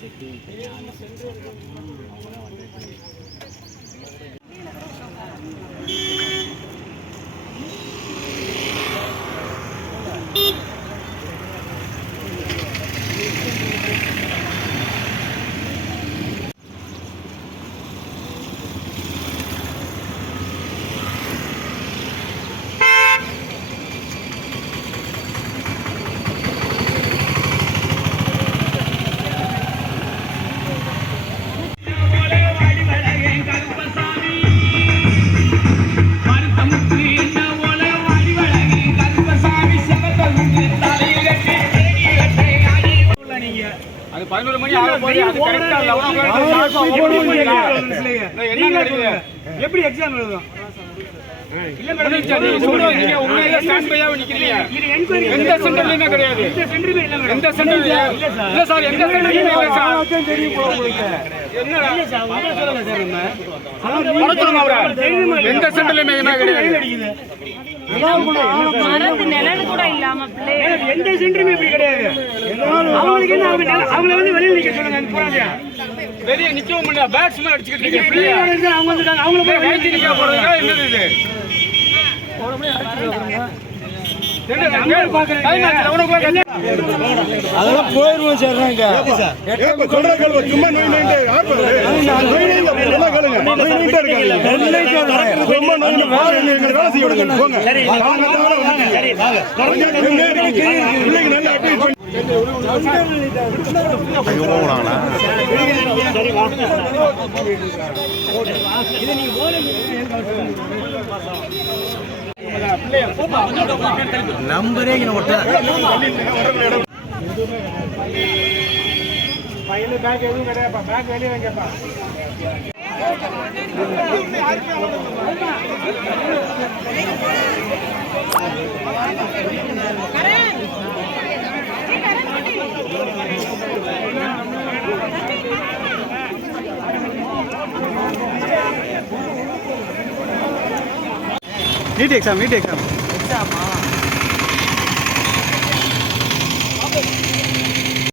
Checking அவங்க தான் வந்து அது பதினோரு மணி ஆக போகுது அது கரெக்டா என்ன நடக்குது? எப்படி எக்ஸாம் எழுதும் இல்ல பையா என்கொயரி எந்த சென்டர்லயுமே கிடையாது. இந்த சென்டருமே எந்த சென்டர்லயும் இல்ல சார். எந்த சென்டர்லயுமே. எந்த சென்டர்லயுமே கிடையாது. எந்த அவங்களுக்கு என்ன அவங்கள வந்து வெளியில நிக்க சொல்லுங்க அந்த போறாங்க. வெளியே நிக்கவும் முடியல பேட்ஸ்மேன் அடிச்சுக்கிட்டு இருக்கீங்க பிள்ளைய. பிள்ளையோட இருந்து அவங்க வந்துட்டாங்க அவங்கள போய் வெளியில கைத்தி நிக்க போறதுக்கா என்னது இது? என்ன பாக்குறேன் டைம் ஆச்சு லெவன் ஓ கிளாக் அதெல்லாம் போயிருவோம் சார் நாங்க ஏப்பா, சொல்றத கேளுங்க. சும்மா நோய் வேலை செய்ய விடுங்க. போங்க. காலங்காத்தால நம்பரே ஒட்ட பேக் எதுவும் கிடையாதுப்பா. பேக் வெளியே நீட் எக்ஸாம் நீட் எக்ஸாம் எக்ஸாமா